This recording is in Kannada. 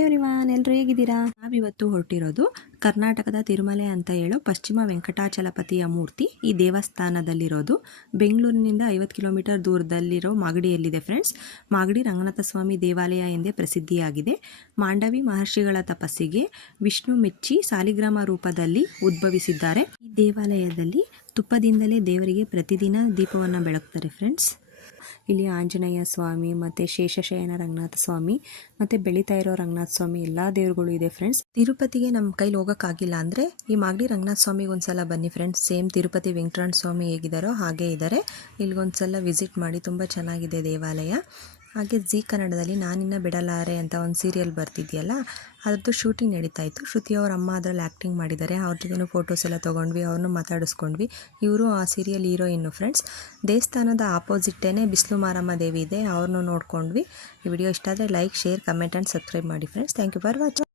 ಎವ್ರಿವಾನ್ ಎಲ್ಲರೂ ಹೇಗಿದ್ದೀರಾ? ನಾವಿವತ್ತು ಹೊರಟಿರೋದು ಕರ್ನಾಟಕದ ತಿರುಮಲೆ ಅಂತ ಹೇಳೋ ಪಶ್ಚಿಮ ವೆಂಕಟಾಚಲಪತಿಯ ಮೂರ್ತಿ ಈ ದೇವಸ್ಥಾನದಲ್ಲಿರೋದು. ಬೆಂಗಳೂರಿನಿಂದ 50 ಕಿಲೋಮೀಟರ್ ದೂರದಲ್ಲಿರೋ ಮಾಗಡಿಯಲ್ಲಿದೆ ಫ್ರೆಂಡ್ಸ್. ಮಾಗಡಿ ರಂಗನಾಥ ಸ್ವಾಮಿ ದೇವಾಲಯ ಎಂದೇ ಪ್ರಸಿದ್ಧಿಯಾಗಿದೆ. ಮಾಂಡವಿ ಮಹರ್ಷಿಗಳ ತಪಸ್ಸಿಗೆ ವಿಷ್ಣು ಮೆಚ್ಚಿ ಸಾಲಿಗ್ರಾಮ ರೂಪದಲ್ಲಿ ಉದ್ಭವಿಸಿದ್ದಾರೆ. ಈ ದೇವಾಲಯದಲ್ಲಿ ತುಪ್ಪದಿಂದಲೇ ದೇವರಿಗೆ ಪ್ರತಿದಿನ ದೀಪವನ್ನು ಬೆಳಗ್ತಾರೆ ಫ್ರೆಂಡ್ಸ್. ಇಲ್ಲಿ ಆಂಜನೇಯ ಸ್ವಾಮಿ ಮತ್ತು ಶೇಷಶಯನ ರಂಗನಾಥ ಸ್ವಾಮಿ ಮತ್ತು ಬೆಳೀತಾ ಇರೋ ರಂಗನಾಥ ಸ್ವಾಮಿ ಎಲ್ಲ ದೇವರುಗಳು ಇದೆ ಫ್ರೆಂಡ್ಸ್. ತಿರುಪತಿಗೆ ನಮ್ಮ ಕೈಲಿ ಹೋಗೋಕ್ಕಾಗಿಲ್ಲ ಅಂದರೆ ಈ ಮಾಗಡಿ ರಂಗನಾಥ ಸ್ವಾಮಿಗೆ ಒಂದ್ಸಲ ಬನ್ನಿ ಫ್ರೆಂಡ್ಸ್. ಸೇಮ್ ತಿರುಪತಿ ವೆಂಕಟರಮಣ ಸ್ವಾಮಿ ಹೇಗಿದ್ದಾರೋ ಹಾಗೇ ಇದ್ದಾರೆ. ಇಲ್ಲಿಗೊಂದ್ಸಲ ವಿಸಿಟ್ ಮಾಡಿ, ತುಂಬ ಚೆನ್ನಾಗಿದೆ ದೇವಾಲಯ. ಹಾಗೆ ಜಿ ಕನ್ನಡದಲ್ಲಿ ನಾನಿನ್ನ ಬಿಡಲಾರೆ ಅಂತ ಒಂದು ಸೀರಿಯಲ್ ಬರ್ತಿದೆಯಲ್ಲ, ಅದ್ರದ್ದು ಶೂಟಿಂಗ್ ನಡೀತಾ ಇತ್ತು. ಶ್ರುತಿ ಅವ್ರ ಅಮ್ಮ ಅದರಲ್ಲಿ ಆ್ಯಕ್ಟಿಂಗ್ ಮಾಡಿದ್ದಾರೆ. ಅವ್ರ ಜೊತೆನೂ ಫೋಟೋಸ್ ಎಲ್ಲ ತೊಗೊಂಡ್ವಿ, ಅವ್ರನ್ನೂ ಮಾತಾಡಿಸ್ಕೊಂಡ್ವಿ. ಇವರು ಆ ಸೀರಿಯಲ್ ಹೀರೋಯಿನ್ನು ಫ್ರೆಂಡ್ಸ್. ದೇವಸ್ಥಾನದ ಆಪೋಸಿಟ್ಟೇ ಬಿಸಿಲು ಮಾರಮ್ಮ ದೇವಿ ಇದೆ, ಅವ್ರನ್ನೂ ನೋಡ್ಕೊಂಡ್ವಿ. ಈ ವಿಡಿಯೋ ಇಷ್ಟ ಆದರೆ like, share, comment and subscribe ಮಾಡಿ friends. Thank you for watching.